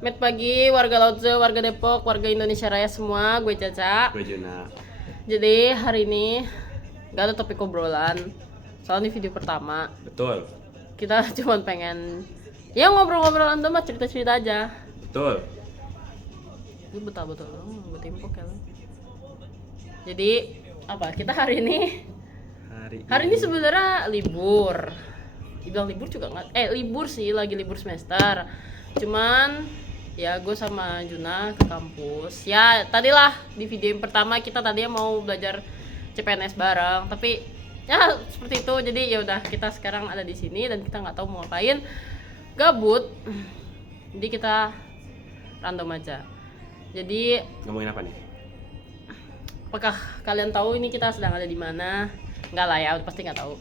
Met pagi, warga Lautze, warga Depok, warga Indonesia Raya semua, gue Caca. Gue Juna. Jadi hari ini gak ada topik obrolan. Soalnya ini video pertama. Betul. Kita cuma pengen ya ngobrol-ngobrol random, cerita-cerita aja. Betul. Gue betul-betul gue timpuk ya. Jadi apa? Kita hari ini sebenarnya libur. Dibilang libur juga nggak. Libur sih, lagi libur semester. Cuman ya gue sama Juna ke kampus. Ya tadilah di video yang pertama kita tadinya mau belajar CPNS bareng, tapi ya seperti itu. Jadi ya udah, kita sekarang ada di sini dan kita nggak tahu mau ngapain, gabut. Jadi kita random aja. Jadi Ngomongin apa nih? apakah kalian tahu ini kita sedang ada di mana? Nggak lah ya, pasti nggak tahu.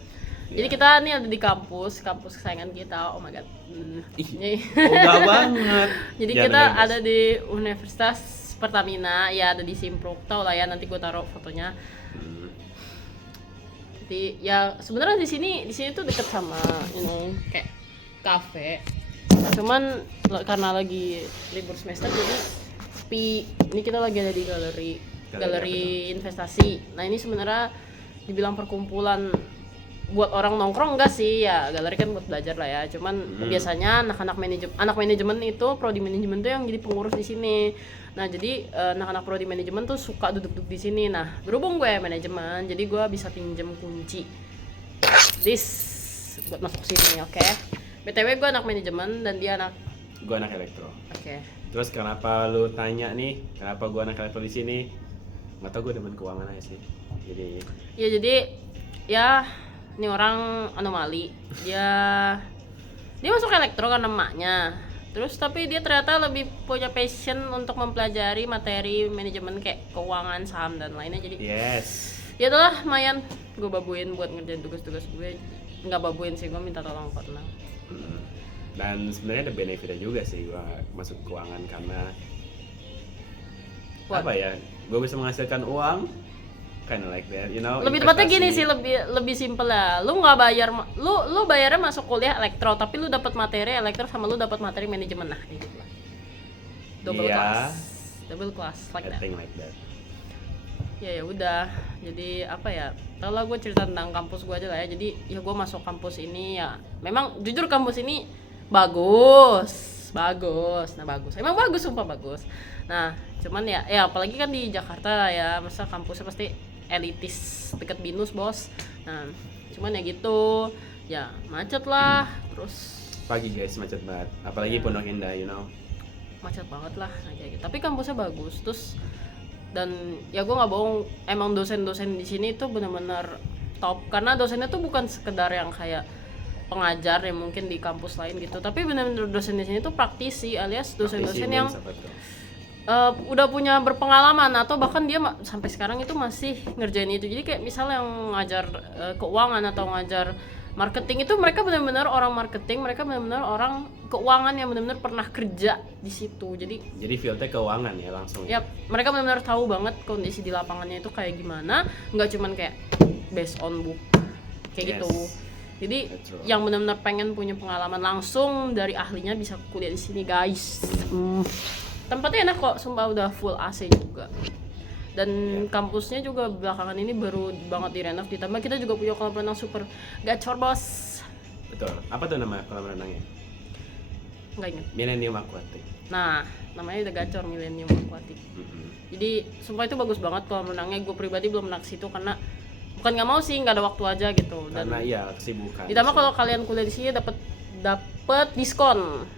Jadi Iya. kita nih ada di kampus kesayangan kita. Oh my god. Enggak banget. Jadi Jangan kita ngeles. ada di Universitas Pertamina, ya ada di Simpruk. Tau lah ya, nanti gue taruh fotonya. Hmm. Jadi ya sebenarnya di sini tuh deket sama ini kayak kafe. Cuman karena lagi libur semester jadi sepi. Ini kita lagi ada di galeri investasi. Nah, ini sebenarnya dibilang perkumpulan buat orang nongkrong enggak sih, ya galeri kan buat belajar lah ya. Cuman biasanya anak manajemen itu, prodi manajemen tuh yang jadi pengurus di sini. Nah, jadi anak-anak prodi manajemen tuh suka duduk-duduk di sini. Nah, berhubung gue manajemen, jadi gue bisa pinjem kunci buat masuk sini, oke? BTW gue anak manajemen dan dia anak. Gue anak elektro. Oke. Terus kenapa lu tanya nih? Kenapa gue anak elektro di sini? Nggak tau, gue demen keuangan aja sih. Jadi Ya ini orang anomali. Dia masuk elektro karena emaknya. Terus tapi dia ternyata lebih punya passion untuk mempelajari materi manajemen kayak keuangan, saham dan lainnya. Jadi yes. ya itulah, lumayan gue babuin buat ngerjain tugas-tugas gue. Nggak babuin sih, gue minta tolong kok, tenang. Dan sebenarnya ada benefitnya juga sih gue masuk keuangan karena What? apa ya? Gue bisa menghasilkan uang. Kinda like that, you know. Lebih tepatnya gini investasi. sih, lebih simpel ya. Lu nggak bayar, lu bayarnya masuk kuliah elektro, tapi lu dapat materi elektro sama lu dapat materi manajemen. Nah, gitu lah. Double class like I that. think like that. Ya udah. Jadi apa ya? Tau lah, gue cerita tentang kampus gue aja lah ya. Jadi ya gue masuk kampus ini ya. Memang jujur kampus ini bagus. Nah, bagus. Emang bagus, sumpah bagus. Nah, cuman ya apalagi kan di Jakarta ya, masa kampusnya pasti elitis deket BINUS, bos. Nah, cuman ya gitu. Ya macet lah. Terus Pagi guys, macet banget. Apalagi Pondok Indah, you know. macet banget lah, nah, kayak gitu. Tapi kampusnya bagus. Terus dan ya gue nggak bohong, emang dosen-dosen di sini tuh benar-benar top, karena dosennya tuh bukan sekedar yang kayak pengajar yang mungkin di kampus lain gitu, tapi benar-benar dosen di sini tuh praktisi, alias dosen-dosen yang udah punya berpengalaman, atau bahkan dia sampai sekarang itu masih ngerjain itu. Jadi kayak misal yang ngajar keuangan atau ngajar marketing, itu mereka benar-benar orang marketing, mereka benar-benar orang keuangan yang benar-benar pernah kerja di situ. Jadi fieldnya keuangan ya langsung. ya mereka benar-benar tahu banget kondisi di lapangannya itu kayak gimana, nggak cuman kayak based on book kayak gitu. Jadi yang benar-benar pengen punya pengalaman langsung dari ahlinya bisa kuliah di sini, guys. Tempatnya enak kok, sumpah, udah full AC juga. Dan kampusnya juga belakangan ini baru banget direnov, ditambah kita juga punya kolam renang super gacor, bos. Betul. Apa tuh nama kolam renangnya? Nggak inget. Millennium Aquatic. Nah, namanya udah gacor, Millennium Aquatic. Jadi sumpah itu bagus banget kolam renangnya. Gue pribadi belum pernah ke situ karena bukan nggak mau sih, nggak ada waktu aja gitu. Dan Karena iya kesibukan. ditambah kalau kalian kuliah di sini dapat diskon.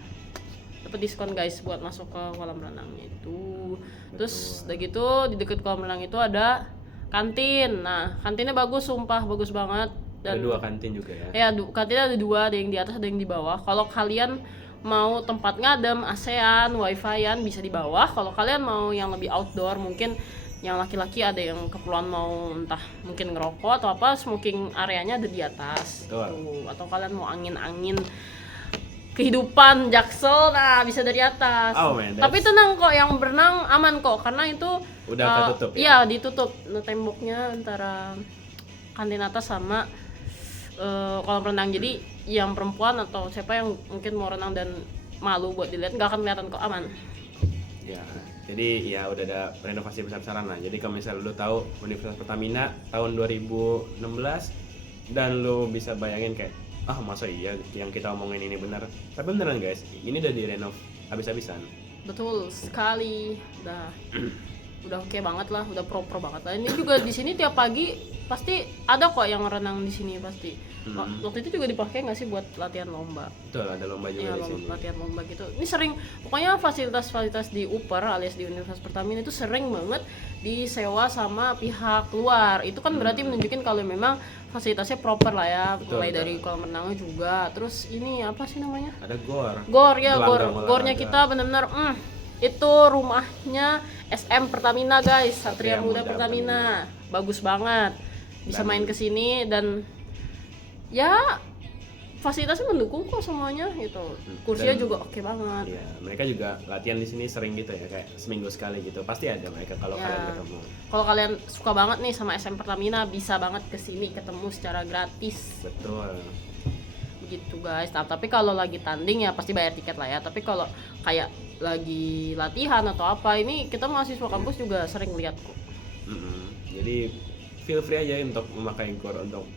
Guys buat masuk ke kolam renangnya itu. Terus udah gitu di dekat kolam renang itu ada kantin. Nah, kantinnya bagus, sumpah bagus banget. Dan ada 2 kantin juga ya. Ya, kantinnya ada 2, ada yang di atas, ada yang di bawah. Kalau kalian mau tempat ngadem, ASEAN, wifi-an bisa di bawah. Kalau kalian mau yang lebih outdoor, mungkin yang laki-laki ada yang keperluan mau entah mungkin ngerokok atau apa, smoking areanya ada di atas. Tuh. Atau kalian mau angin-angin kehidupan Jaksel, nah bisa dari atas. Oh, man, tapi tenang kok, yang berenang aman kok, karena itu udah ketutup ya? Iya, ditutup. Nah, temboknya antara kantin atas sama kolam renang. Jadi yang perempuan atau siapa yang mungkin mau renang dan malu buat dilihat, nggak akan kelihatan kok, aman. Ya, jadi ya udah ada renovasi besar-besaran lah. Jadi kalau misalnya lu tahu Universitas Pertamina tahun 2016 dan lu bisa bayangin kayak masa iya yang kita omongin ini benar. Tapi beneran guys, ini udah direnov habis-habisan. Betul sekali, udah oke banget lah, udah pro banget lah. Ini juga di sini tiap pagi pasti ada kok yang renang di sini pasti. Waktu itu juga dipakai nggak sih buat latihan lomba? Betul, ada lomba juga di sini. Latihan lomba gitu. Ini sering, pokoknya fasilitas-fasilitas di UPER alias di Universitas Pertamina itu sering banget disewa sama pihak luar. Itu kan berarti menunjukin kalau memang fasilitasnya proper lah ya. Betul, mulai dari kolam renangnya juga. Terus ini apa sih namanya? Ada gor. Gornya kita benar-benar itu rumahnya SM Pertamina guys, Satria Muda Pertamina. Bagus banget. Bisa main ke sini dan ya fasilitasnya mendukung kok semuanya gitu. Kursinya juga oke banget. Iya, mereka juga latihan di sini sering gitu ya, kayak seminggu sekali gitu. Pasti ada mereka kalau kalian ketemu. Kalau kalian suka banget nih sama SM Pertamina, bisa banget ke sini ketemu secara gratis. Betul. Begitu guys. Tapi kalau lagi tanding ya pasti bayar tiket lah ya. Tapi kalau kayak lagi latihan atau apa, ini kita mahasiswa kampus juga sering lihat kok. Jadi feel free aja untuk memakai gor untuk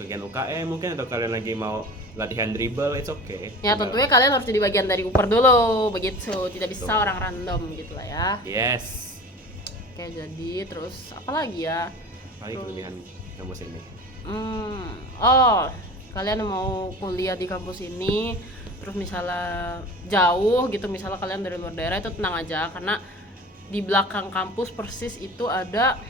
kegiatan UKM mungkin, atau kalian lagi mau latihan dribble, it's okay. Ya tentunya kalian harus jadi bagian dari UPER dulu, begitu. Tidak bisa orang random gitu lah ya. Yes. Oke, jadi terus apa lagi ya? Paling kelebihan kampus ini. Kalian mau kuliah di kampus ini, terus misalnya jauh gitu, misalnya kalian dari luar daerah, itu tenang aja karena di belakang kampus persis itu ada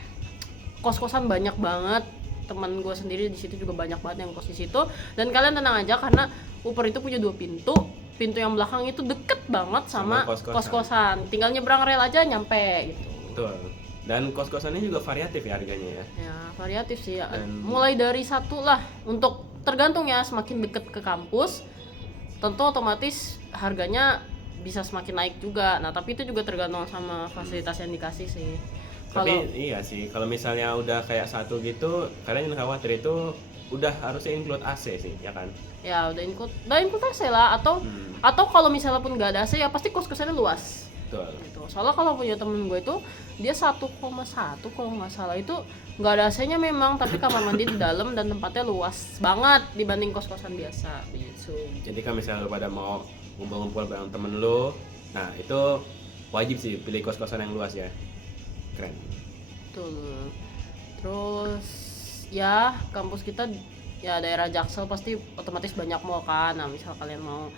kos-kosan banyak banget. Teman gue sendiri di situ juga banyak banget yang kos di situ, dan kalian tenang aja karena UPER itu punya 2 pintu. Pintu yang belakang itu deket banget sama kos-kosan. Tinggal nyebrang rel aja nyampe gitu. Betul. Dan kos-kosannya juga variatif ya harganya ya. Ya, variatif sih ya. Mulai dari 1 lah, untuk tergantung ya, semakin deket ke kampus tentu otomatis harganya bisa semakin naik juga. Nah, tapi itu juga tergantung sama fasilitas yang dikasih sih. Tapi iya sih, kalau misalnya udah kayak 1 gitu, kalian jangan khawatir, itu udah harusnya include AC sih, ya kan? Ya udah include AC lah, atau kalau misalnya pun nggak ada AC ya pasti kos-kosannya luas. Betul. Gitu. Soalnya kalau punya temen gue itu dia 1,1 kalau nggak salah, itu nggak ada AC-nya memang, tapi kamar mandi di dalam dan tempatnya luas banget dibanding kos-kosan biasa gitu. Jadi kalau misalnya lu pada mau ngumpul-ngumpul bareng temen lu, nah itu wajib sih pilih kos-kosan yang luas ya. Keren. Betul. Terus ya kampus kita ya daerah Jaksel pasti otomatis banyak mall kan. Nah, misal kalian mau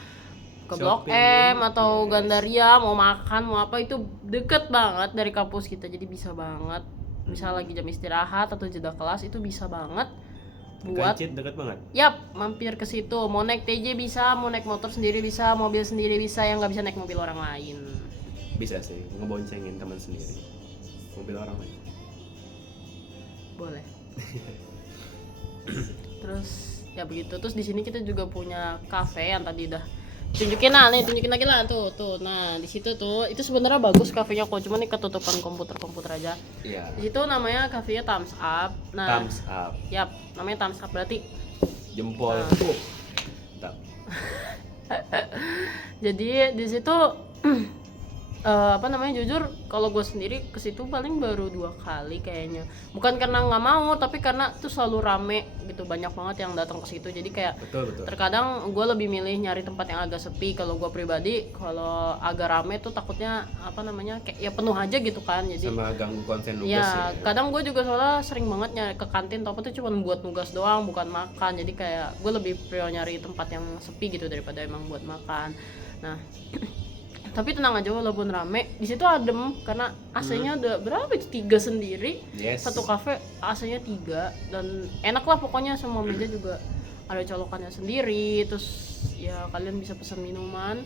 ke Blok M atau Gandaria mau makan mau apa, itu deket banget dari kampus kita, jadi bisa banget. Misal lagi jam istirahat atau jeda kelas itu bisa banget buat deket banget. Yap, mampir ke situ. Mau naik TJ bisa, mau naik motor sendiri bisa, mobil sendiri bisa, yang nggak bisa naik mobil orang lain. Bisa sih, ngeboncengin teman sendiri. Mobil orang lain. Boleh. Terus ya begitu. Terus di sini kita juga punya cafe yang tadi udah tunjukin lagi lah tuh. Nah, di situ tuh itu sebenarnya bagus kafenya kok, cuma nih ketutupan komputer aja. Iya. Di situ namanya kafenya Thumbs Up. Nah, Thumbs Up. Yap, namanya Thumbs Up berarti jempol. Mantap. Jadi di situ jujur kalau gue sendiri ke situ paling baru 2 kali kayaknya. Bukan karena nggak mau, tapi karena tuh selalu rame gitu, banyak banget yang datang ke situ. Jadi kayak betul. Terkadang gue lebih milih nyari tempat yang agak sepi. Kalau gue pribadi, kalau agak rame tuh takutnya kayak ya penuh aja gitu kan. Jadi sama ganggu konsen nugas ya. Kadang gue juga soalnya sering banget nyari ke kantin atau apa tuh cuma buat nugas doang, bukan makan. Jadi kayak gue lebih prefer nyari tempat yang sepi gitu daripada emang buat makan. Nah, tapi tenang aja walaupun rame, di situ adem karena AC-nya ada berapa itu 3 sendiri. Yes. Satu kafe AC-nya 3 dan enak lah pokoknya, semua meja juga ada colokannya sendiri. Terus ya kalian bisa pesan minuman.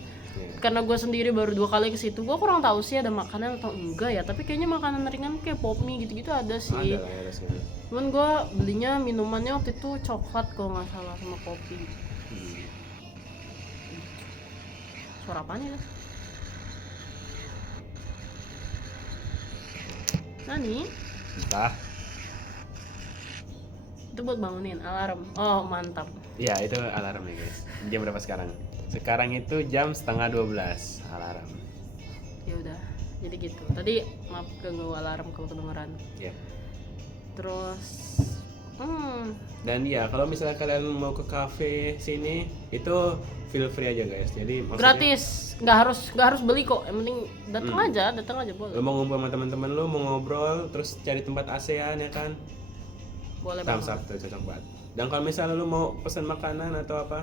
Karena gue sendiri baru 2 kali ke situ, gue kurang tahu sih ada makanan atau enggak ya, tapi kayaknya makanan ringan kayak pop mie gitu-gitu ada sih. Ada sih. Cuman gue belinya minumannya waktu itu coklat kalau nggak salah sama kopi. Suara apaan ya? Nani? Entah. Itu buat bangunin alarm. Oh, mantap. Iya, itu alarm ya guys. Jam berapa sekarang? Sekarang itu jam 11:30 alarm. Ya udah, jadi gitu. Tadi maaf ganggu alarm kalau kedengeran. Ya. Terus Dan ya kalau misalnya kalian mau ke cafe sini itu feel free aja guys. Jadi maksudnya gratis, nggak harus beli kok. Yang penting datang aja boleh. lo mau ngumpul sama teman-teman lo, mau ngobrol, terus cari tempat ASEAN ya kan? Boleh Thumbs banget. up tuh, cocok banget. Dan kalau misalnya lo mau pesan makanan atau apa,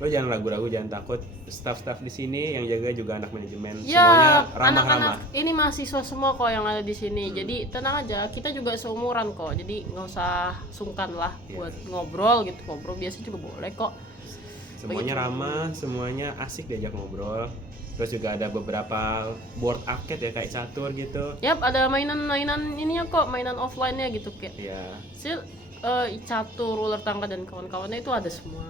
lo jangan ragu-ragu, jangan takut. Staff-staff di sini yang jaga juga anak manajemen, semuanya Ya, ramah-ramah. anak-anak ini mahasiswa semua kok yang ada di sini. Jadi tenang aja, kita juga seumuran kok. Jadi nggak usah sungkan lah buat ngobrol gitu. Ngobrol biasa juga boleh kok. Semuanya ramah, semuanya asik diajak ngobrol. Terus juga ada beberapa board arcade ya kayak catur gitu. Yap, ada mainan-mainan ininya kok, mainan offline-nya gitu kayak. Iya. Catur, ular tangga dan kawan-kawannya itu ada semua.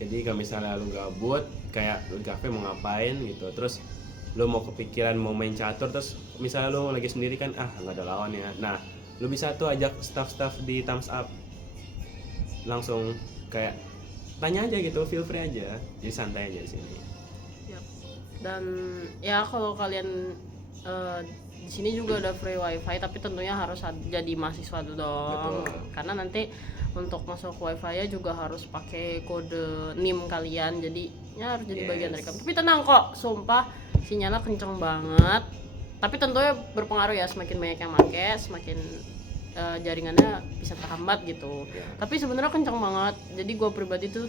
Jadi kalau misalnya lu gabut, kayak lu di cafe mau ngapain gitu, terus lu mau kepikiran mau main catur, terus misalnya lu lagi sendiri kan, nggak ada lawan ya. Nah, lu bisa tuh ajak staff-staff di Thumbs Up, langsung kayak tanya aja gitu, feel free aja, jadi santai aja di sini. Yap. Dan ya kalau kalian di sini juga ada free wifi, tapi tentunya harus jadi mahasiswa dulu dong. Betul. Karena nanti untuk masuk wifi-nya juga harus pakai kode NIM kalian, jadi ya harus jadi bagian dari kamu. Tapi tenang kok, sumpah sinyalnya kenceng banget. Tapi tentunya berpengaruh ya, semakin banyak yang pakai, semakin jaringannya bisa terhambat gitu. Tapi sebenarnya kenceng banget. Jadi gue pribadi tuh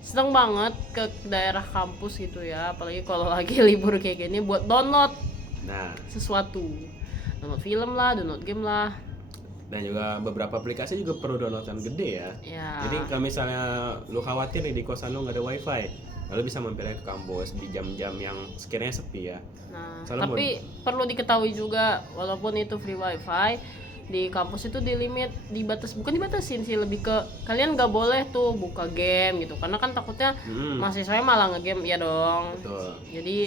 seneng banget ke daerah kampus gitu ya, apalagi kalau lagi libur kayak gini buat download sesuatu, download film lah, download game lah. Dan juga beberapa aplikasi juga perlu downloadan gede ya. Jadi kalau misalnya lu khawatir nih di kosan lu nggak ada wifi, lalu bisa mampir aja ke kampus di jam-jam yang sekiranya sepi ya. Nah, Soalnya tapi perlu diketahui juga, walaupun itu free wifi, di kampus itu bukan dibatasin sih, lebih ke kalian nggak boleh tuh buka game gitu, karena kan takutnya mahasiswanya malah ngegame ya dong. Betul. Jadi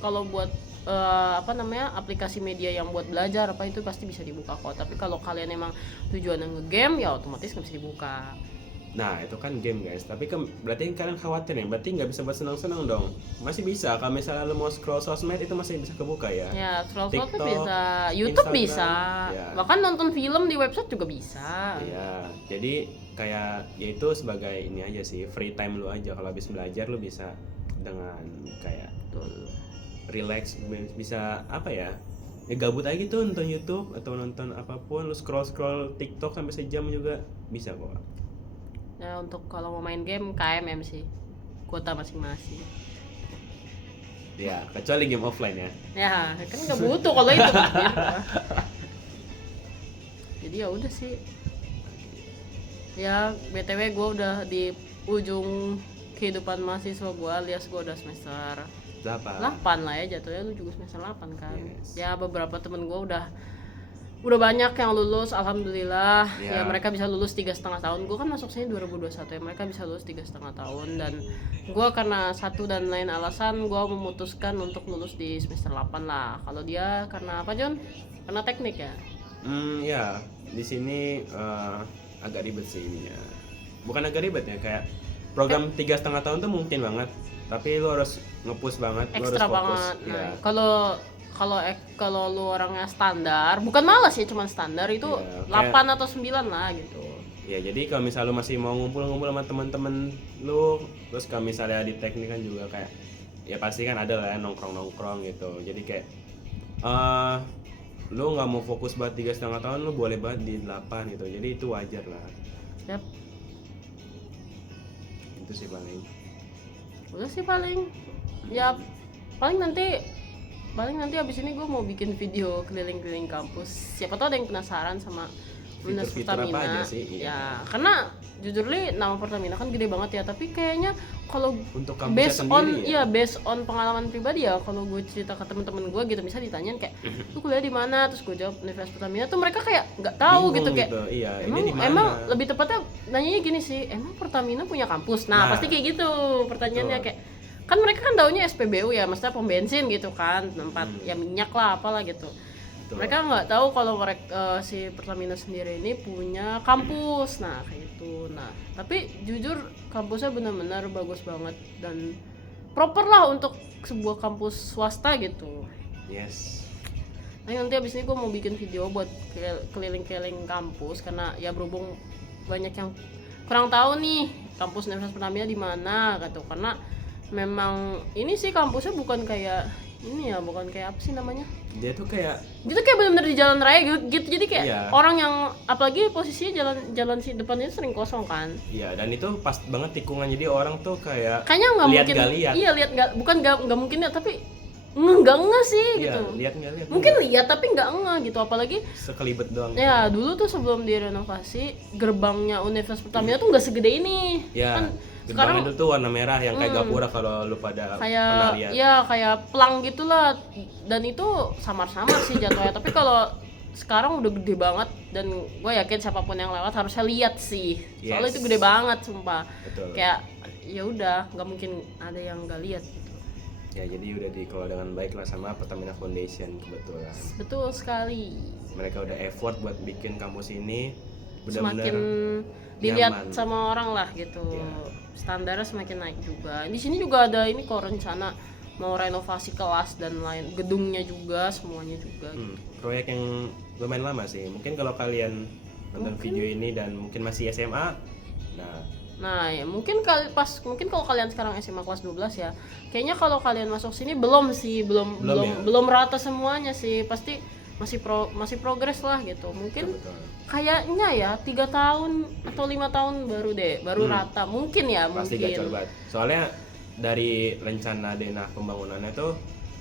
kalau buat aplikasi media yang buat belajar apa itu pasti bisa dibuka kok. Tapi kalau kalian emang tujuannya ngegame ya otomatis nggak bisa dibuka. Nah itu kan game guys, tapi berarti kalian khawatir nih, berarti nggak bisa buat senang-senang dong. Masih bisa, kalau misalnya lu mau scroll sosmed itu masih bisa kebuka ya. Ya scroll TikTok, bisa, YouTube Instagram, bisa, ya. bahkan nonton film di website juga bisa. Iya, jadi kayak ya itu sebagai ini aja sih, free time lu aja. Kalau habis belajar lu bisa dengan kayak relax, bisa apa ya, gabut aja gitu, nonton YouTube atau nonton apapun, lu scroll TikTok sampai sejam juga bisa kok. Ya untuk kalau mau main game KMM sih, kuota masing-masing. Ya kecuali game offline ya. Ya kan nggak butuh kalau itu. Jadi ya udah sih. Ya BTW gue udah di ujung kehidupan mahasiswa gue, alias gue udah semester 8 lah ya jatuhnya. Lu juga semester 8 kan. Yes. Ya beberapa temen gue udah banyak yang lulus, alhamdulillah. Ya mereka bisa lulus 3,5 tahun. Gue kan masuk sini 2021 ya, mereka bisa lulus 3,5 tahun. Dan gue karena satu dan lain alasan gue memutuskan untuk lulus di semester 8 lah. Kalau dia karena apa John? Karena teknik ya? Ya di sini agak ribet sih ininya. Bukan agak ribet ya, kayak program 3,5 tahun tuh mungkin banget, tapi lu harus nge-push banget, lu harus ekstra fokus. banget. Nah, Ya. kalau lu orangnya standar, bukan malas ya, cuman standar itu Ya, 8 atau 9 lah gitu. Ya jadi kalau misalnya lu masih mau ngumpul-ngumpul sama teman-teman lu, terus kalau misalnya di teknik kan juga kayak ya pasti kan ada lah ya, nongkrong-nongkrong gitu. Jadi kayak lu nggak mau fokus banget 3,5 tahun, lu boleh banget di 8 gitu. Jadi itu wajar lah. Yap. Itu sih paling. Udah sih paling. Ya paling nanti abis ini gue mau bikin video keliling-keliling kampus. Siapa tahu ada yang penasaran sama Dinas Fitur-fitur apa Pertamina. aja sih? Iya. Ya, karena jujur nama Pertamina kan gede banget ya, tapi kayaknya kalau Untuk kampusnya sendiri based on pengalaman pribadi ya, kalau gue cerita ke teman-teman gue gitu, misalnya ditanyain kayak lu kuliah di mana, terus gue jawab Universitas Pertamina, tuh mereka kayak nggak tahu bingung gitu kayak Iya, emang lebih tepatnya nanyanya gini sih, emang Pertamina punya kampus? Nah pasti kayak gitu pertanyaannya. Kayak kan mereka kan taunya SPBU ya, maksudnya pom bensin gitu kan, tempat ya minyak lah apalah gitu. Mereka nggak tahu kalau mereka si Pertamina sendiri ini punya kampus. Nah kayak gitu. gitu. Nah tapi jujur kampusnya benar-benar bagus banget dan proper lah untuk sebuah kampus swasta gitu. Yes. Nah nanti abis ini gue mau bikin video buat keliling-keliling kampus karena ya berhubung banyak yang kurang tahu nih kampus Universitas Pertamina di mana gitu. Karena memang ini sih kampusnya bukan kayak ini ya, bukan kayak apa sih namanya? Dia tuh kayak benar-benar di jalan raya gitu. Jadi kayak iya. orang yang apalagi posisinya jalan si depannya sering kosong kan. Iya, dan itu pas banget tikungan, jadi orang tuh Kayaknya nggak mungkin. lihat. Iya lihat nggak, bukan nggak mungkin ya, tapi nggak sih Iya, gitu. lihat Mungkin lihat tapi nggak gitu, apalagi sekelibet doang. ya dulu tuh sebelum direnovasi gerbangnya Universitas Pertamina tuh nggak segede ini. Ya, Kan gerbang sekarang itu tuh warna merah yang kayak gapura kalau lu pada pernah kayak lihat. ya kayak pelang gitulah, dan itu samar-samar sih jatuhnya. Tapi kalau sekarang udah gede banget dan gue yakin siapapun yang lewat harusnya lihat sih. Soalnya Yes. itu gede banget sumpah. Betul. Kayak ya udah nggak mungkin ada yang nggak lihat. Ya, jadi udah dikelola dengan baik lah sama Pertamina Foundation kebetulan. Betul sekali. Mereka udah effort buat bikin kampus ini Semakin benar-benar dilihat nyaman. sama orang lah gitu. Ya. Standarnya semakin naik juga. Di sini juga ada ini kok rencana mau renovasi kelas dan lain, gedungnya juga, semuanya juga. Proyek yang lumayan lama sih. Mungkin kalau kalian nonton video ini dan mungkin masih SMA, Nah, ya mungkin kalau kalian sekarang SMA kelas 12 ya. Kayaknya kalau kalian masuk sini belum ya? belum rata semuanya sih. Pasti masih progres lah gitu. Mungkin betul. kayaknya ya 3 tahun atau 5 tahun baru rata. Mungkin ya, Pasti mungkin. gacor banget. Soalnya dari rencana denah pembangunannya tuh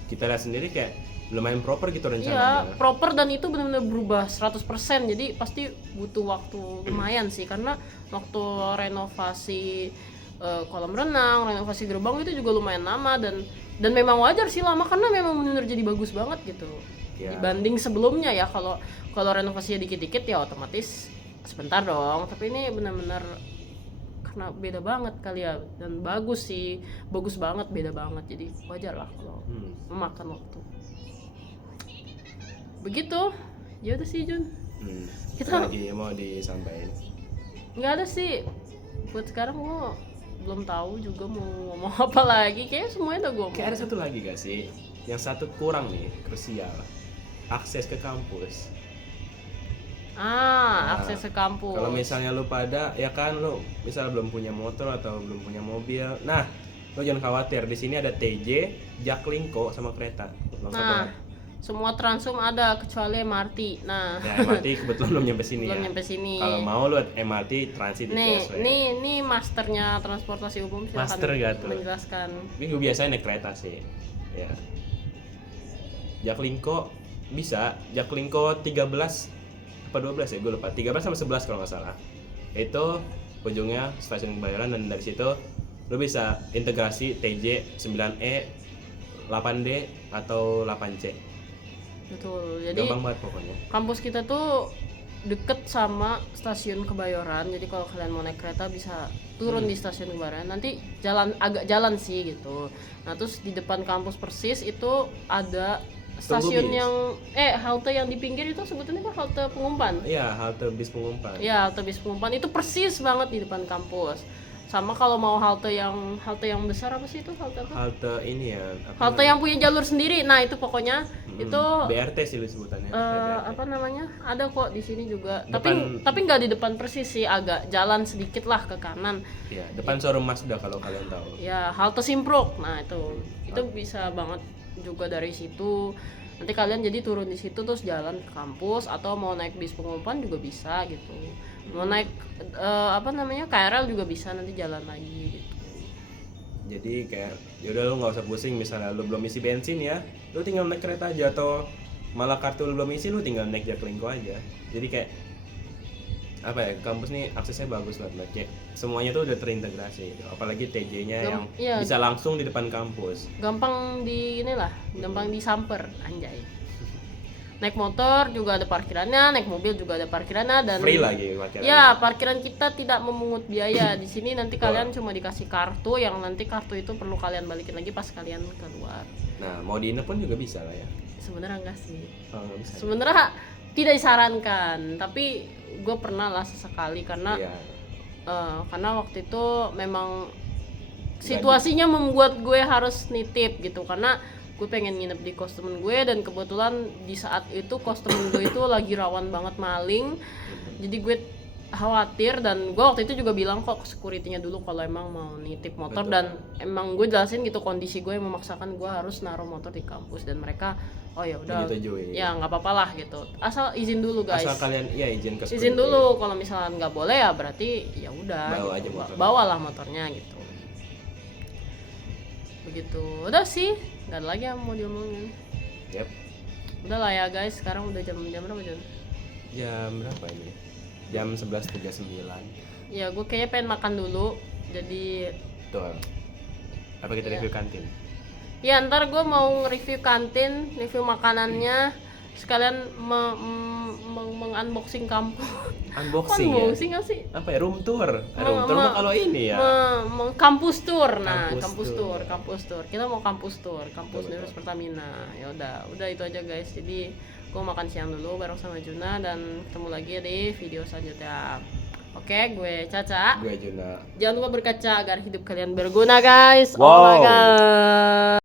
kita lihat sendiri kayak lumayan proper gitu Iya, rencananya. proper dan itu benar-benar berubah 100%. Jadi pasti butuh waktu lumayan sih, karena waktu renovasi kolam renang, renovasi gerbang itu juga lumayan lama, dan memang wajar sih lama karena memang benar-benar jadi bagus banget gitu. Ya. Dibanding sebelumnya ya, kalau renovasinya dikit-dikit ya otomatis sebentar dong. Tapi ini benar-benar karena beda banget kali ya, dan bagus banget, beda banget. Jadi wajar lah kalau memakan waktu. Begitu. Ya udah sih Jun. Kita lagi mau disampaikan. Nggak ada sih. Buat sekarang gua belum tahu juga mau ngomong apa lagi. Kayaknya semuanya udah gua ngomong. Kayak ada satu lagi gak sih? Yang satu kurang nih, krusial. Akses ke kampus. Akses ke kampus. Kalau misalnya lu pada, ya kan lu misal belum punya motor atau belum punya mobil. Nah, lu jangan khawatir, di sini ada TJ, Jaklingko sama kereta. Lengkap banget. Semua Transum ada kecuali MRT. Nah, Ya, MRT kebetulan belum nyampe sini belum ya. nyampe sini. Kalau mau lu MRT transit di CSW. Nih masternya transportasi umum silakan Master gak tuh? menjelaskan. Tapi gue biasanya naik kereta sih. Ya. Jaklingko bisa, Jaklingko 13 apa 12 ya, gue lupa. 13 sama 11 kalau nggak salah. Itu ujungnya stasiun Kebayoran, dan dari situ lu bisa integrasi TJ 9E, 8D atau 8C. Betul. Jadi Gampang banget pokoknya. kampus kita tuh deket sama stasiun Kebayoran. Jadi kalau kalian mau naik kereta bisa turun di stasiun Kebayoran. Nanti agak jalan sih gitu. Nah, terus di depan kampus persis itu ada stasiun bis. halte yang di pinggir itu sebetulnya kan halte pengumpan. Iya, halte bis pengumpan. Iya, halte bis pengumpan itu persis banget di depan kampus. Sama kalau mau halte yang besar, apa sih itu halte apa? Halte ini ya. Halte yang punya jalur sendiri. Nah, itu pokoknya itu BRT sih lu sebutannya. apa namanya? Ada kok di sini juga. Depan- Tapi nggak di depan persis sih, agak jalan sedikit lah ke kanan. Iya, depan showroom Mazda kalau kalian tahu. Ya, halte Simpruk. Nah, itu bisa banget juga dari situ. Nanti kalian jadi turun di situ terus jalan ke kampus, atau mau naik bis pengumpan juga bisa gitu. Mau naik KRL juga bisa, nanti jalan lagi gitu. Jadi kayak yaudah lu nggak usah pusing, misalnya lu belum isi bensin ya, lu tinggal naik kereta aja, atau malah kartu lu belum isi, lu tinggal naik Jaklingko aja. Jadi kayak apa ya, kampus nih aksesnya bagus banget, kayak semuanya tuh udah terintegrasi gitu. Apalagi TJ-nya yang iya. bisa langsung di depan kampus. Gampang gampang disamper, anjay. Naik motor juga ada parkirannya, naik mobil juga ada parkirannya, dan Free lagi parkirannya. ya, parkiran kita tidak memungut biaya. Di sini nanti kalian cuma dikasih kartu, yang nanti kartu itu perlu kalian balikin lagi pas kalian keluar. Nah, mau diinep pun juga bisa lah ya. Sebenarnya enggak sih. Oh, nggak bisa. Sebenarnya tidak disarankan, tapi gue pernah lah sesekali karena Iya. karena waktu itu memang situasinya membuat gue harus nitip gitu, karena gue pengen nginep di kos temen gue dan kebetulan di saat itu kos temen gue itu lagi rawan banget maling. Jadi gue khawatir dan gue waktu itu juga bilang kok ke security-nya dulu kalau emang mau nitip motor. Betul. Dan emang gue jelasin gitu kondisi gue yang memaksakan gue harus naruh motor di kampus dan mereka oh ya udah ya nggak apa-apa lah gitu, asal izin dulu guys, asal kalian ya izin ke izin dulu, kalau misalnya nggak boleh ya berarti ya udah bawa gitu. aja motornya. Bawalah motornya gitu. Begitu udah sih, nggak ada lagi yang mau diomongin. Yep. Udah lah ya guys, sekarang udah jam berapa Jon? Jam berapa ini? Jam 11.39. Ya gue kayaknya pengen makan dulu, jadi betul. Apa kita review kantin? Ya ntar gue mau review kantin, review makanannya, sekalian meng-unboxing kampus. Unboxing ya? Unboxing nggak sih? Apa ya? Room tour? Room tour mah kalau ini ya? Kampus tour. Nah, kampus tour. Kita mau kampus tour, kampus Universitas Pertamina. Ya udah itu aja guys. Jadi gue makan siang dulu bareng sama Juna dan ketemu lagi di video selanjutnya. Oke, gue Caca. Gue Juna. Jangan lupa berkaca agar hidup kalian berguna guys. Wow. Oh my god.